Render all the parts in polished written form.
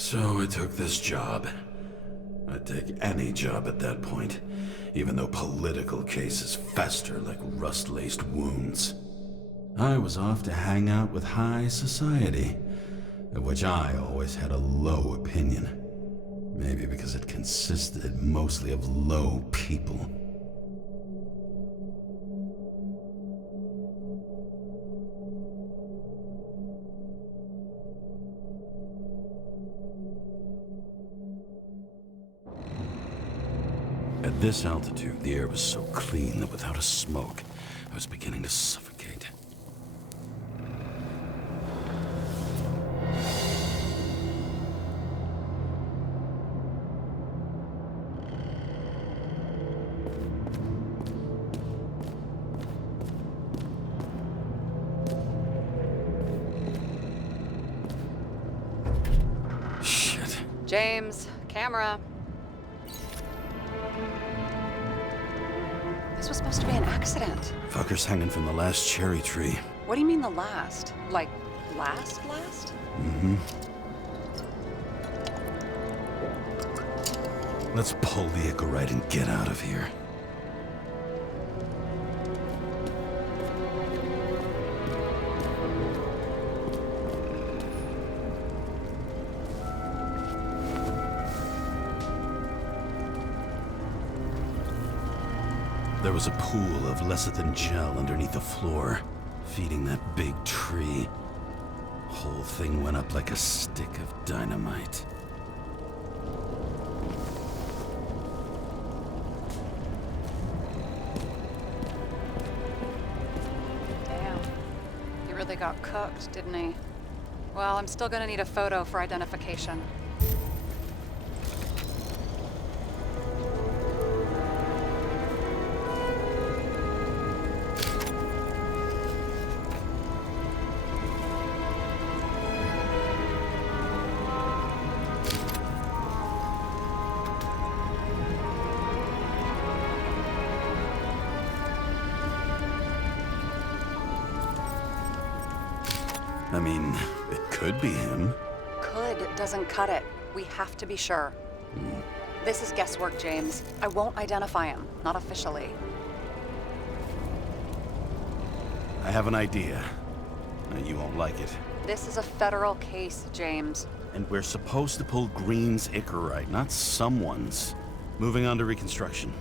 So I took this job. I'd take any job at that point, even though political cases fester like rust-laced wounds. I was off to hang out with high society, of which I always had a low opinion. Maybe because it consisted mostly of low people. At this altitude, the air was so clean that without a smoke, I was beginning to suffocate. Shit. James, camera. This was supposed to be an accident. Fuckers hanging from the last cherry tree. What do you mean the last? Like, last? Mm-hmm. Let's pull the Icarite and get out of here. There was a pool of lecithin gel underneath the floor, feeding that big tree. Whole thing went up like a stick of dynamite. Damn. He really got cooked, didn't he? Well, I'm still gonna need a photo for identification. I mean, it could be him. Could doesn't cut it. We have to be sure. This is guesswork, James. I won't identify him, not officially. I have an idea. You won't like it. This is a federal case, James. And we're supposed to pull Green's Icarite, not someone's. Moving on to reconstruction.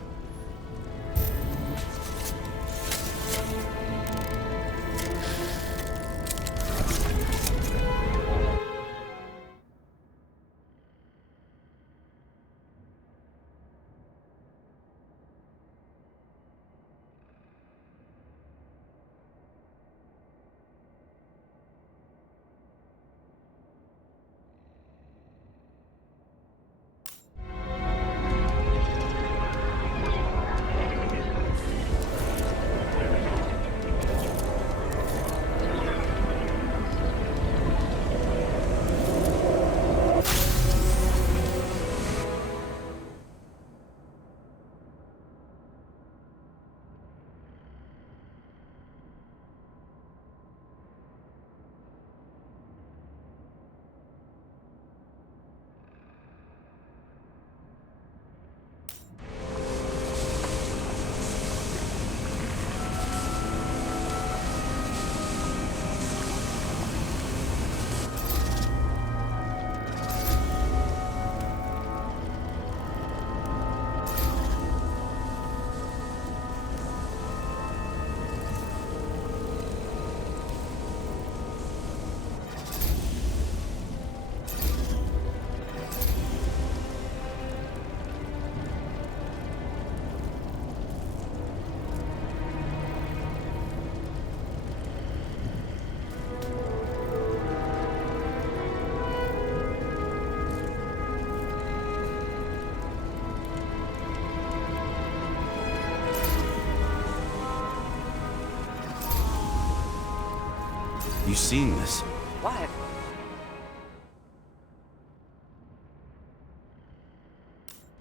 You seen this? What?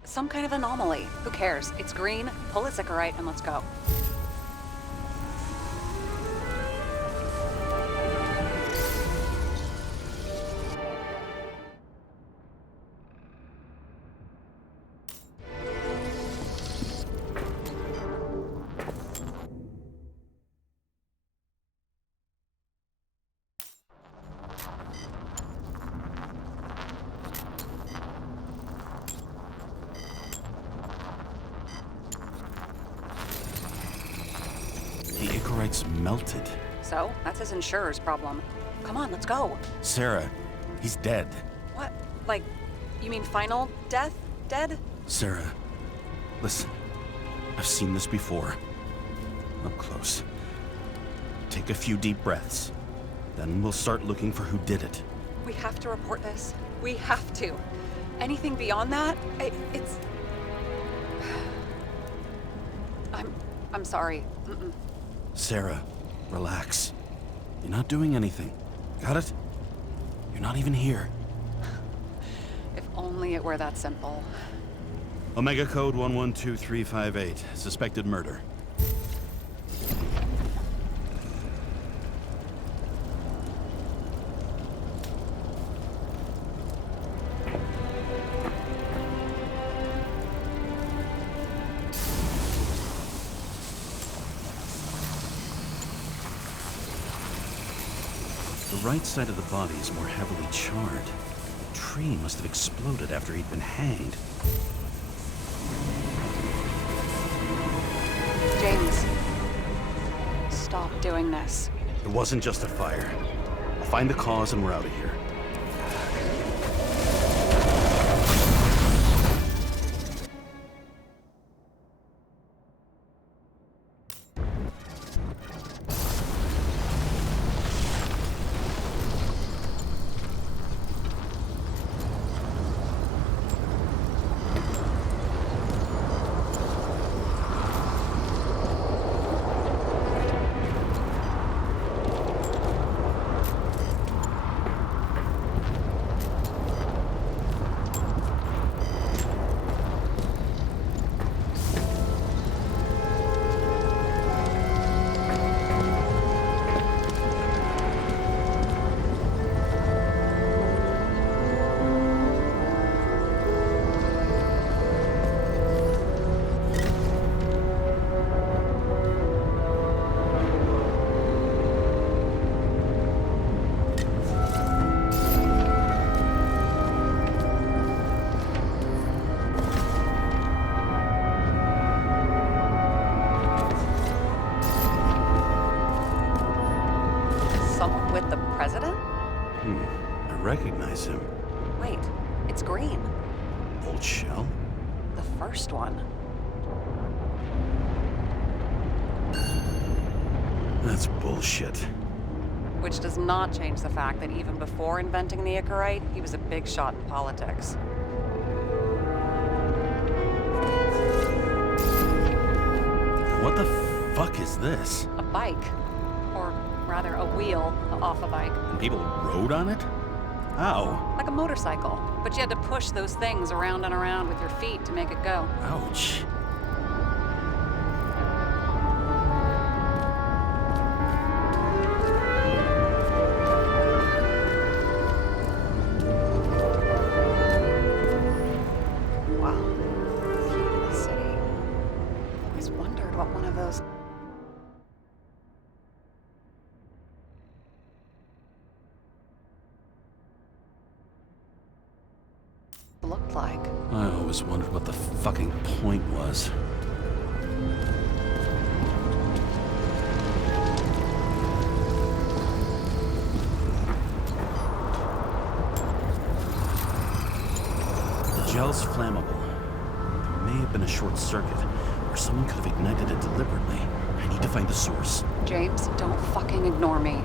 Some kind of anomaly. Who cares? It's green, pull its Icarite, and let's go. Anchorite's melted. So, that's his insurer's problem. Come on, let's go. Sarah, he's dead. What? Like, you mean final death? Dead? Sarah, listen. I've seen this before. Up close. Take a few deep breaths. Then we'll start looking for who did it. We have to report this. We have to. Anything beyond that, it's... I'm sorry. Mm-mm. Sarah, relax. You're not doing anything. Got it? You're not even here. If only it were that simple. Omega Code 112358. Suspected murder. The right side of the body is more heavily charred. The tree must have exploded after he'd been hanged. James, stop doing this. It wasn't just a fire. I'll find the cause and we're out of here. Someone with the president? I recognize him. Wait, it's Green. Old Shell? The first one. That's bullshit. Which does not change the fact that even before inventing the Icarite, he was a big shot in politics. What the fuck is this? A bike. Or rather, a wheel off a bike. And people rode on it? How? Like a motorcycle. But you had to push those things around and around with your feet to make it go. Ouch. Wow. Key to the city. Always wondered what one of those... looked like. I always wondered what the fucking point was. The gel's flammable. There may have been a short circuit, or someone could have ignited it deliberately. I need to find the source. James, don't fucking ignore me.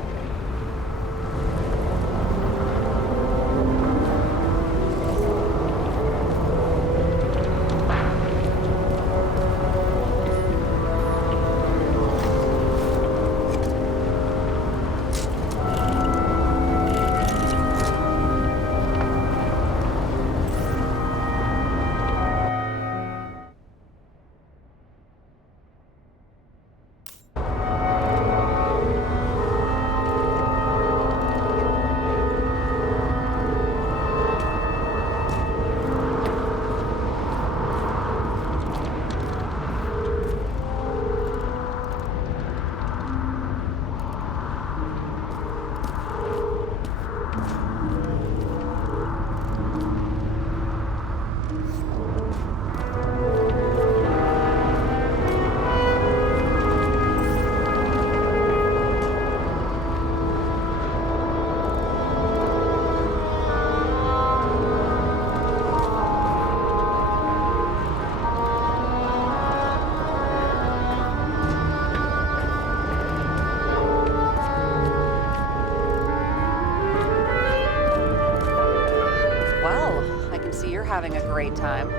having a great time.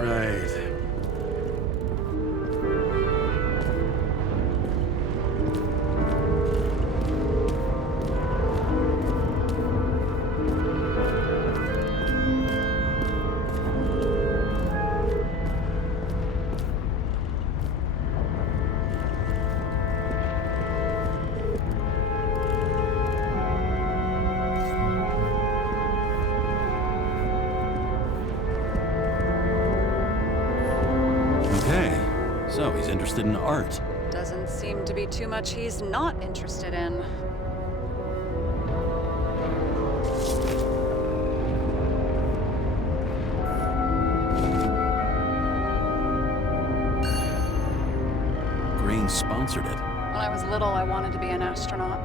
Right. Okay, so he's interested in art. Doesn't seem to be too much he's not interested in. Green sponsored it. When I was little, I wanted to be an astronaut.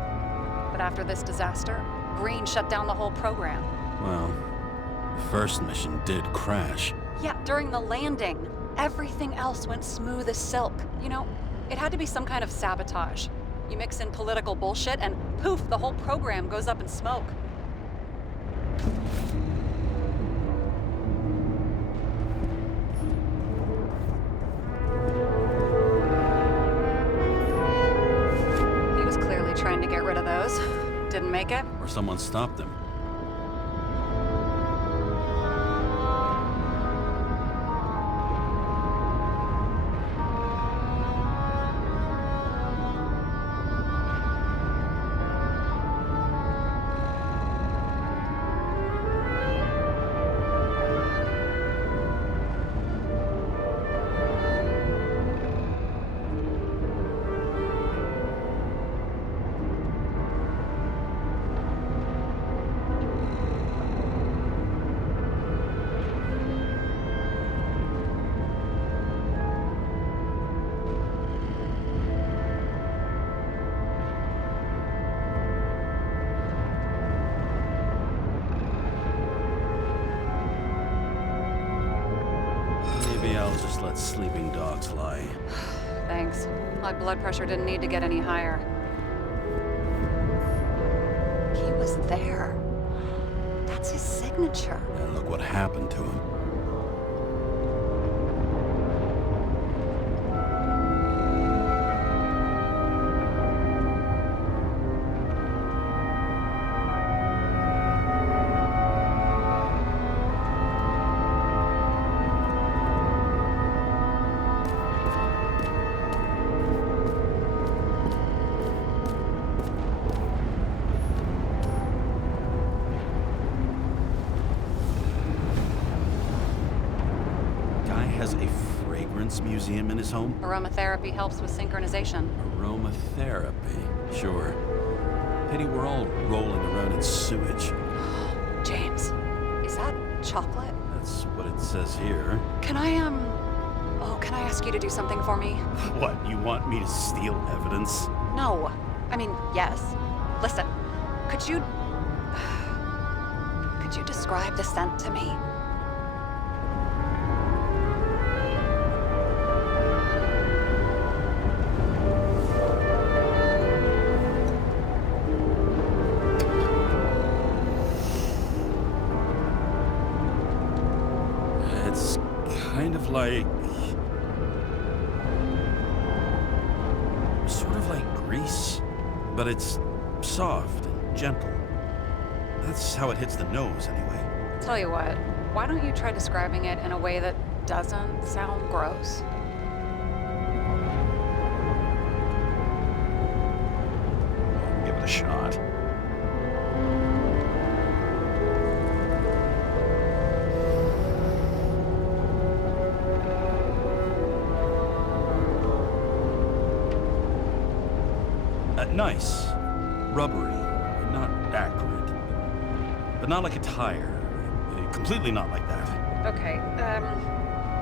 But after this disaster, Green shut down the whole program. Well, the first mission did crash. Yeah, during the landing, everything else went smooth as silk. You know, it had to be some kind of sabotage. You mix in political bullshit and poof, the whole program goes up in smoke. He was clearly trying to get rid of those. Didn't make it. Or someone stopped him. Maybe I'll just let sleeping dogs lie. Thanks. My blood pressure didn't need to get any higher. He was there. That's his signature. And look what happened to him. Has a fragrance museum in his home? Aromatherapy helps with synchronization. Aromatherapy, sure. Pity we're all rolling around in sewage. James, is that chocolate? That's what it says here. Can I ask you to do something for me? What, you want me to steal evidence? No. I mean, yes. Listen, could you describe the scent to me? It's kind of like... sort of like grease, but it's soft and gentle. That's how it hits the nose, anyway. Tell you what, why don't you try describing it in a way that doesn't sound gross? Give it a shot. Nice. Rubbery. Not acrid. But not like a tire. Completely not like that. Okay,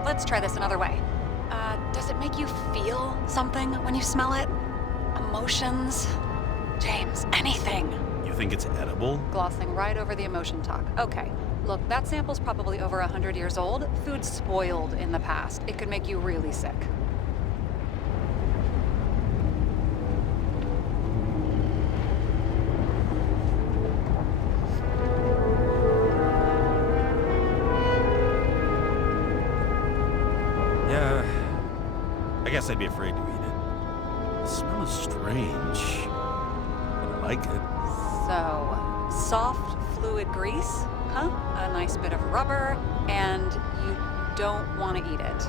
let's try this another way. Does it make you feel something when you smell it? Emotions? James, anything. You think it's edible? Glossing right over the emotion talk. Okay, look, that sample's probably over 100 years old. Food spoiled in the past. It could make you really sick. guess I'd be afraid to eat it. The smell is strange, but I like it. So, soft fluid grease, huh? A nice bit of rubber, and you don't want to eat it.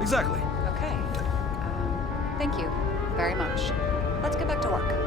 Exactly. Okay. Thank you very much. Let's get back to work.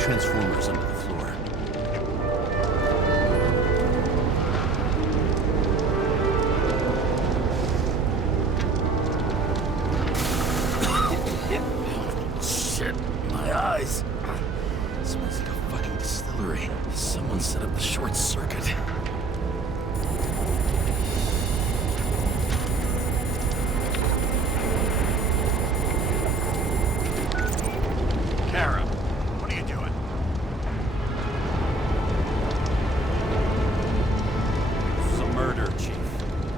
Transformers under the floor. Shit, my eyes. Smells like a fucking distillery. Someone set up the short circuit. Kara, what are you doing? This is a murder, Chief.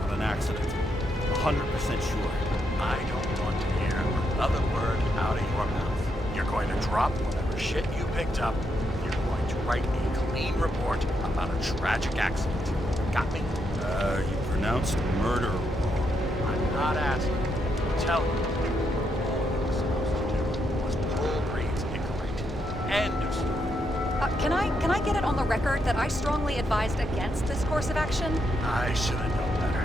Not an accident. 100% sure. I don't want to hear another word out of your mouth. You're going to drop whatever shit you picked up. You're going to write a clean report about a tragic accident. Got me? You pronounced murder wrong. I'm not asking you. I'm telling you. All you were supposed to do was pull Reed's inquiry. End of story. Can I get it on the record that I strongly advised against this course of action? I should have known better.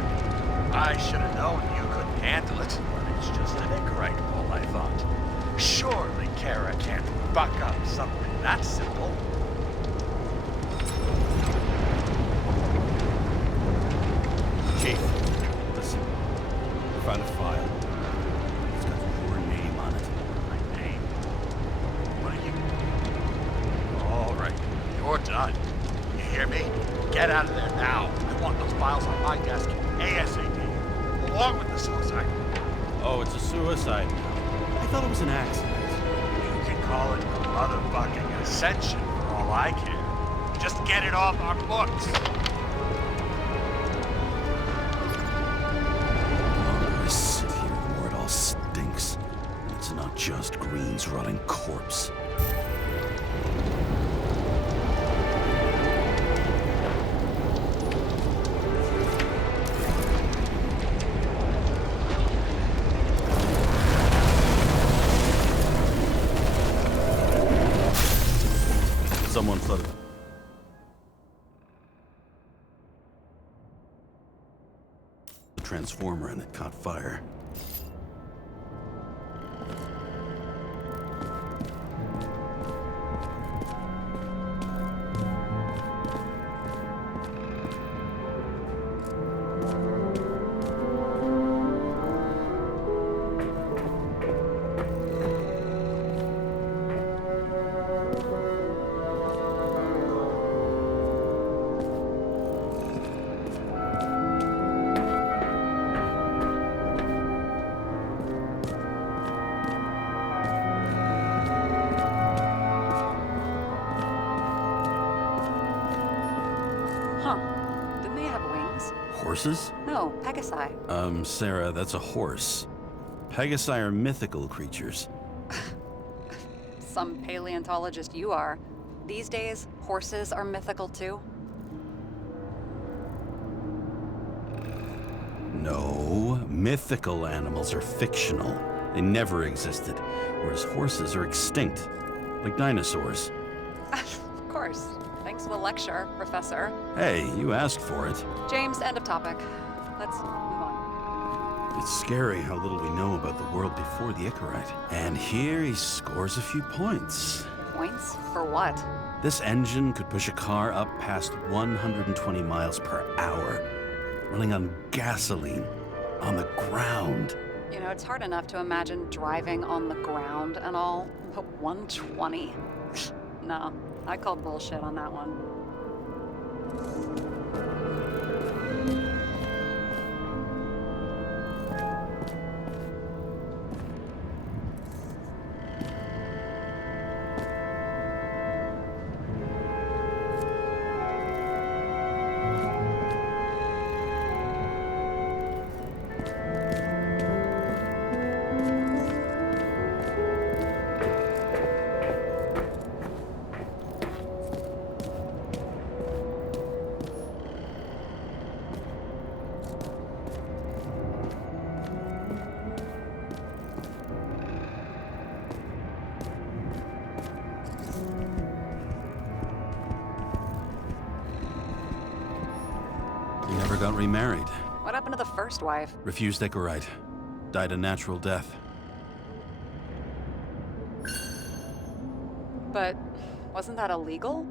I should have known you couldn't handle it. But it's just an Icarite pull, I thought. Surely Kara can't buck up something that simple. Chief, listen. I found a file. It's got your name on it. My name? What are you? All right, you're done. You hear me? Get out of there now. I want those files on my desk ASAP, along with the suicide. Oh, it's a suicide. I thought it was an accident. You can call it a motherfucking ascension for all I care. Just get it off our books. The longer I sit here, the more it all stinks. And it's not just Green's rotting corpse. Someone flooded The transformer and it caught fire. Huh. Didn't they have wings? Horses? No, Pegasi. Sarah, that's a horse. Pegasi are mythical creatures. Some paleontologist you are. These days, horses are mythical too. No, mythical animals are fictional. They never existed, whereas horses are extinct, like dinosaurs. Of course. Thanks for the lecture, Professor. Hey, you asked for it. James, end of topic. Let's move on. It's scary how little we know about the world before the Icarite. And here he scores a few points. Points? For what? This engine could push a car up past 120 miles per hour, running on gasoline, on the ground. You know, it's hard enough to imagine driving on the ground and all, but 120? No, I call bullshit on that one. He never got remarried. What happened to the first wife? Refused Icarite. Died a natural death. But wasn't that illegal?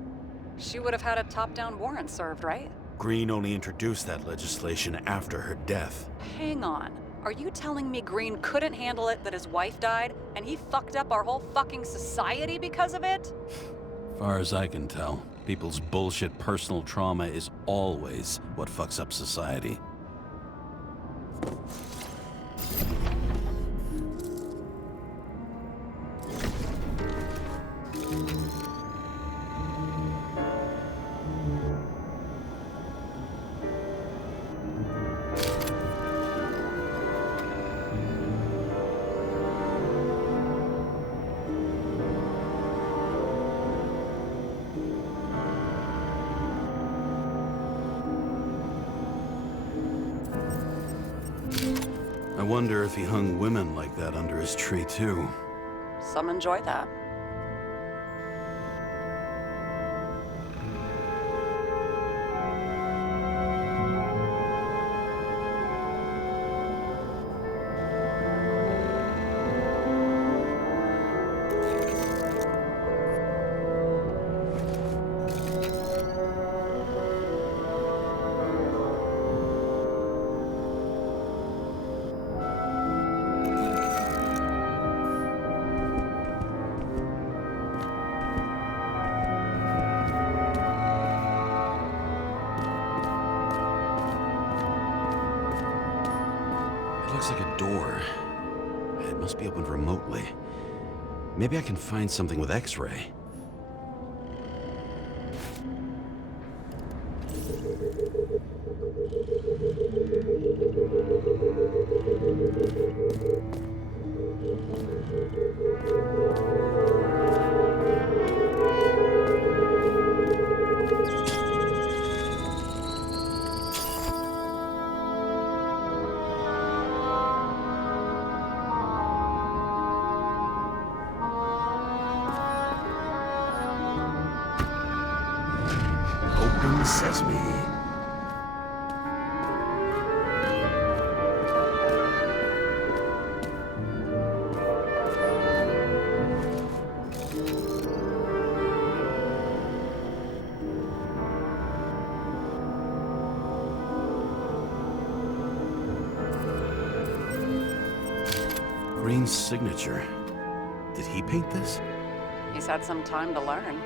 She would have had a top-down warrant served, right? Green only introduced that legislation after her death. Hang on. Are you telling me Green couldn't handle it that his wife died, and he fucked up our whole fucking society because of it? Far as I can tell, people's bullshit personal trauma is always what fucks up society. I wonder if he hung women like that under his tree, too. Some enjoy that. looks like a door. It must be opened remotely. Maybe I can find something with X-ray. Open sesame. Green's signature. Did he paint this? He's had some time to learn.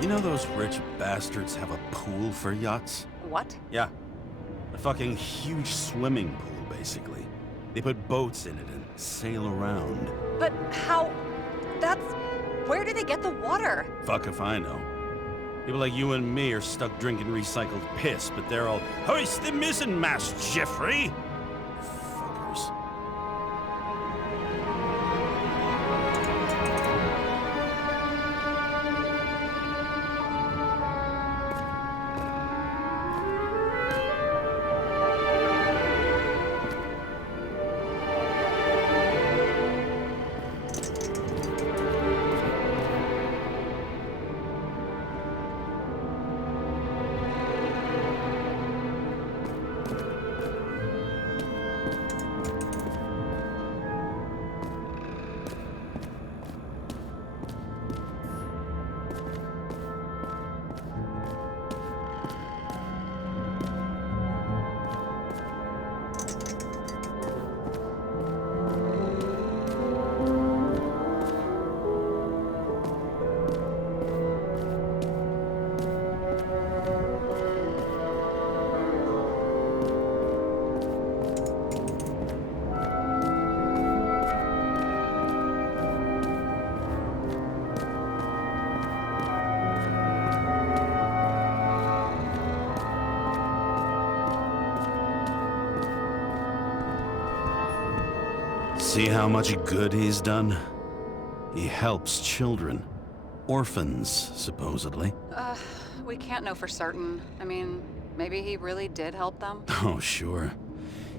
You know those rich bastards have a pool for yachts? What? Yeah. A fucking huge swimming pool, basically. They put boats in it and sail around. But how? That's... Where do they get the water? Fuck if I know. People like you and me are stuck drinking recycled piss, but they're all, hoist the mizzenmast, Jeffrey! Fuckers. See how much good he's done? He helps children. Orphans, supposedly. We can't know for certain. I mean, maybe he really did help them? Oh, sure.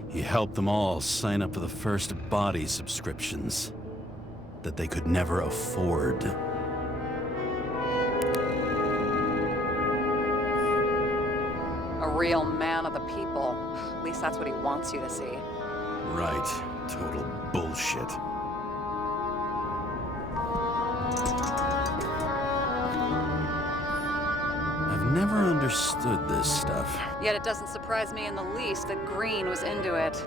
He helped them all sign up for the first body subscriptions that they could never afford. A real man of the people. At least that's what he wants you to see. Right. Total bullshit. I've never understood this stuff. Yet it doesn't surprise me in the least that Green was into it.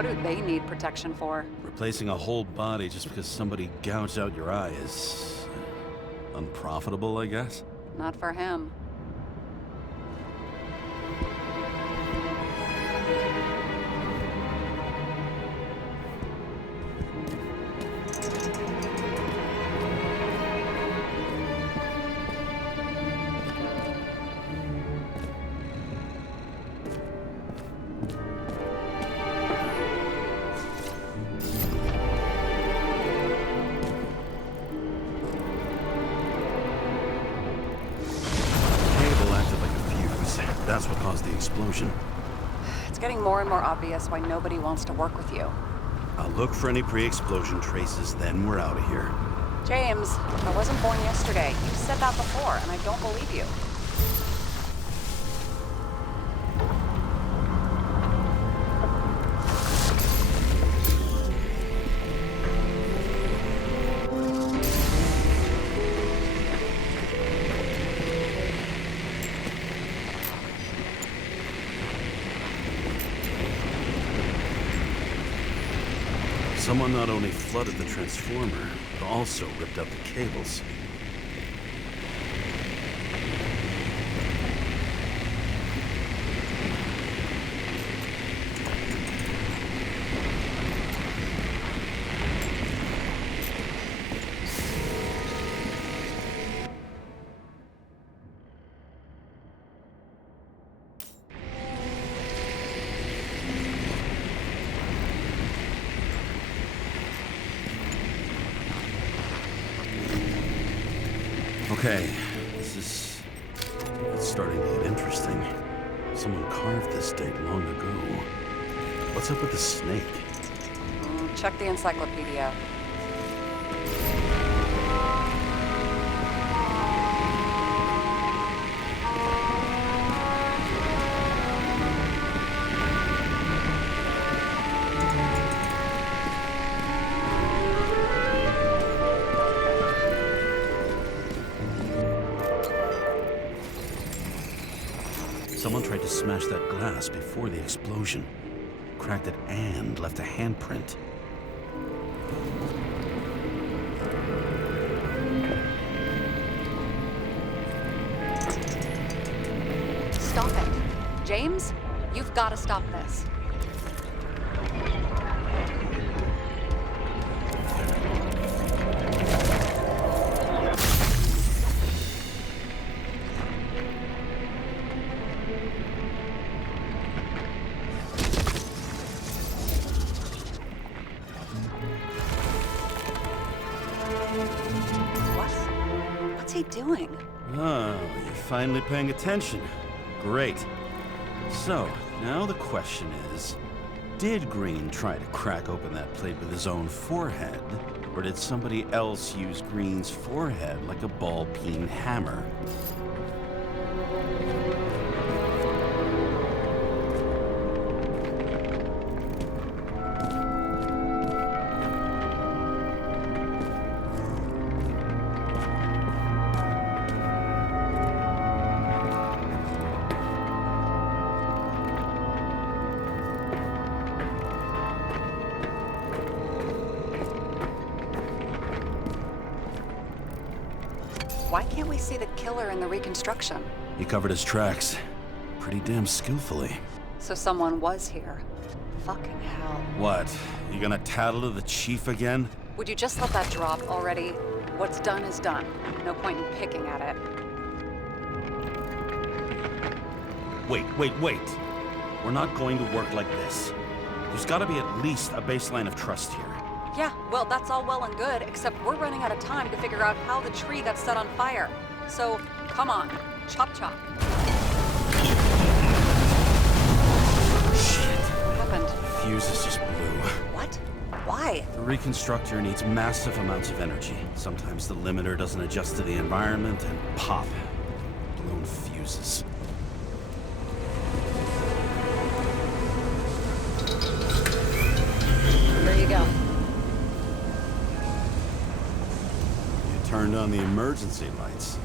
What do they need protection for? Replacing a whole body just because somebody gouged out your eye is unprofitable, I guess? Not for him. That's what caused the explosion. It's getting more and more obvious why nobody wants to work with you. I'll look for any pre-explosion traces, then we're out of here. James, I wasn't born yesterday. You said that before, and I don't believe you. Someone not only flooded the transformer, but also ripped out the cables. Okay, it's starting to get interesting. Someone carved this date long ago. What's up with the snake? Check the encyclopedia. Someone tried to smash that glass before the explosion. Cracked it and left a handprint. Stop it. James, you've got to stop this. What's he doing? Oh, you're finally paying attention. Great. So, now the question is, did Green try to crack open that plate with his own forehead? Or did somebody else use Green's forehead like a ball-peen hammer? Why can't we see the killer in the reconstruction? He covered his tracks pretty damn skillfully. So someone was here. Fucking hell. What? You gonna tattle to the chief again? Would you just let that drop already? What's done is done. No point in picking at it. Wait. We're not going to work like this. There's gotta be at least a baseline of trust here. Yeah, well, that's all well and good, except we're running out of time to figure out how the tree got set on fire. So, come on. Chop chop. Shit. What happened? Fuses just blew. What? Why? The reconstructor needs massive amounts of energy. Sometimes the limiter doesn't adjust to the environment, and pop. Blown fuses. There you go. Turned on the emergency lights.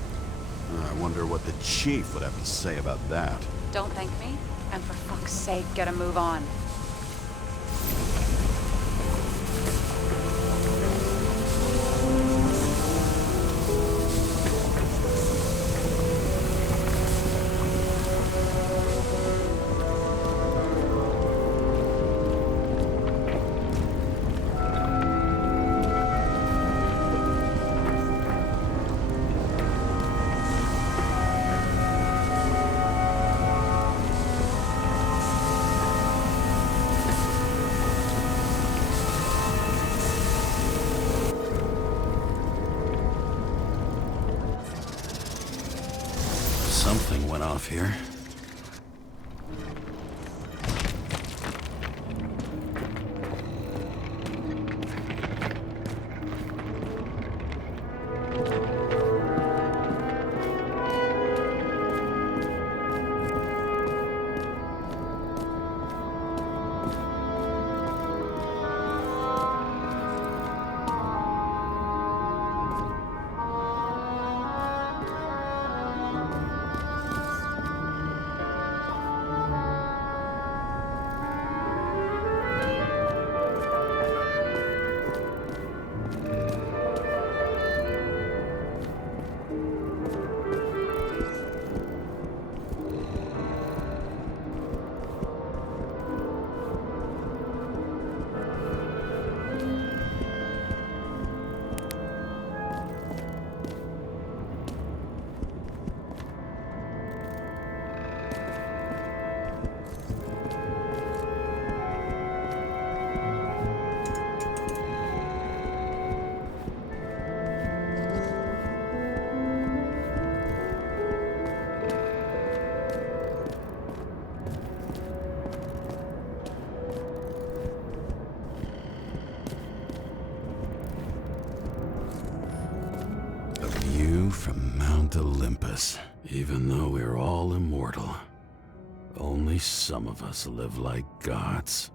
I wonder what the chief would have to say about that. Don't thank me, and for fuck's sake, get a move on. went off here. A view from Mount Olympus. Even though we're all immortal, only some of us live like gods.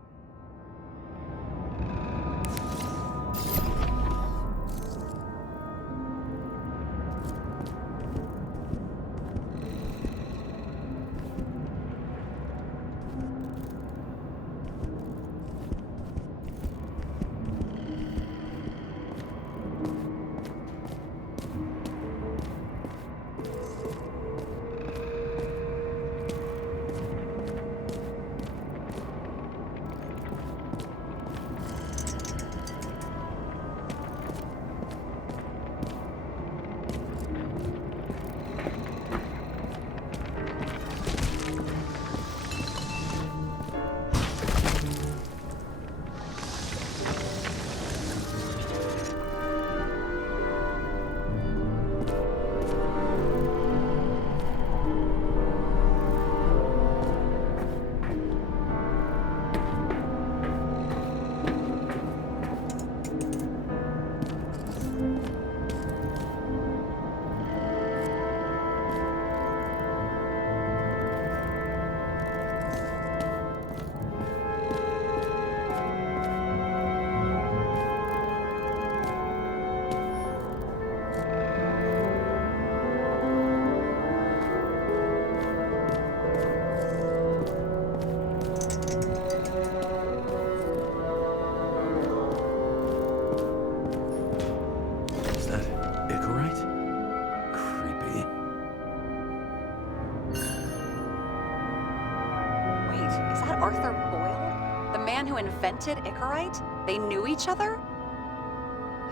Arthur Boyle? The man who invented Icarite? They knew each other?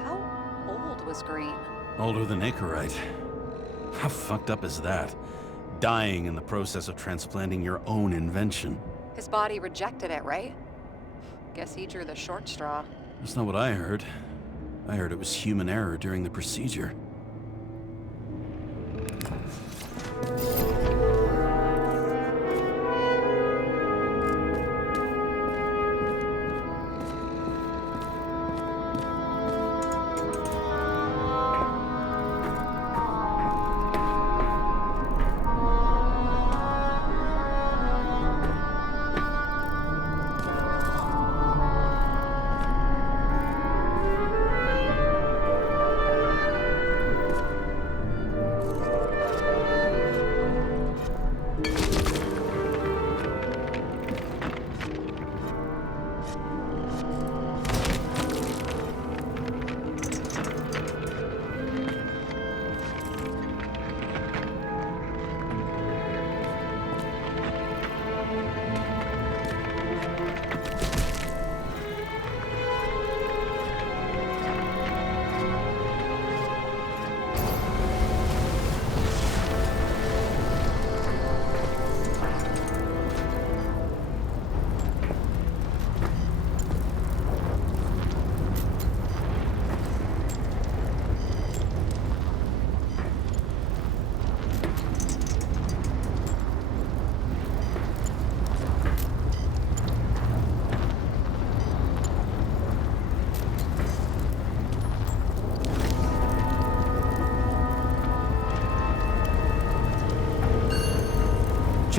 How old was Green? Older than Icarite. How fucked up is that? Dying in the process of transplanting your own invention. His body rejected it, right? Guess he drew the short straw. That's not what I heard. I heard it was human error during the procedure.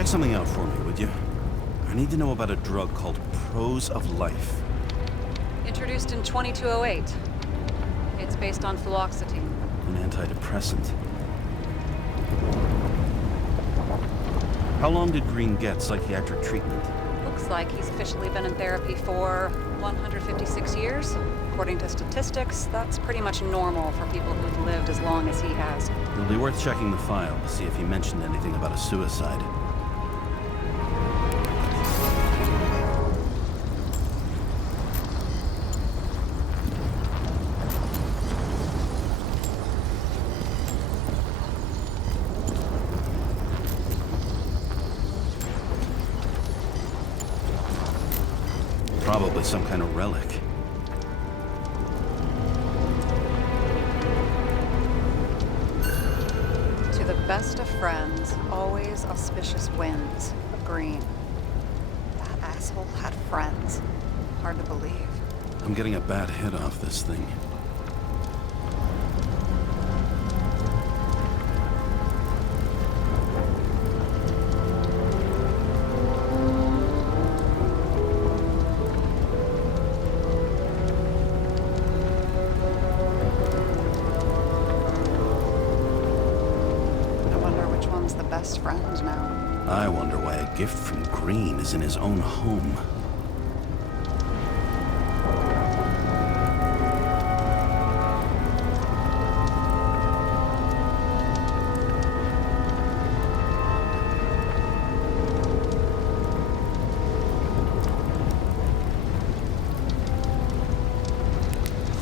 something out for me, would you? I need to know about a drug called Prose of Life. Introduced in 2208. It's based on fluoxetine. An antidepressant. How long did Green get psychiatric treatment? Looks like he's officially been in therapy for 156 years. According to statistics, that's pretty much normal for people who've lived as long as he has. It'll be worth checking the file to see if he mentioned anything about a suicide. Probably some kind of relic. To the best of friends, always auspicious winds. Green. That asshole had friends. Hard to believe. I'm getting a bad hit off this thing. The best friend now. I wonder why a gift from Green is in his own home.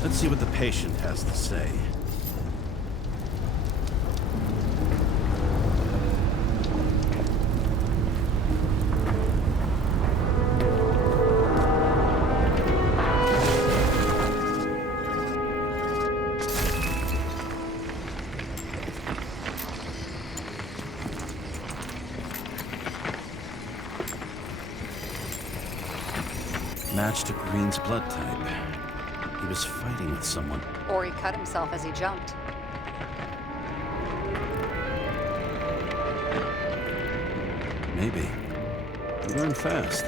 Let's see what the patient has to say. Matched to Green's blood type. He was fighting with someone. Or he cut himself as he jumped. Maybe. You learn fast.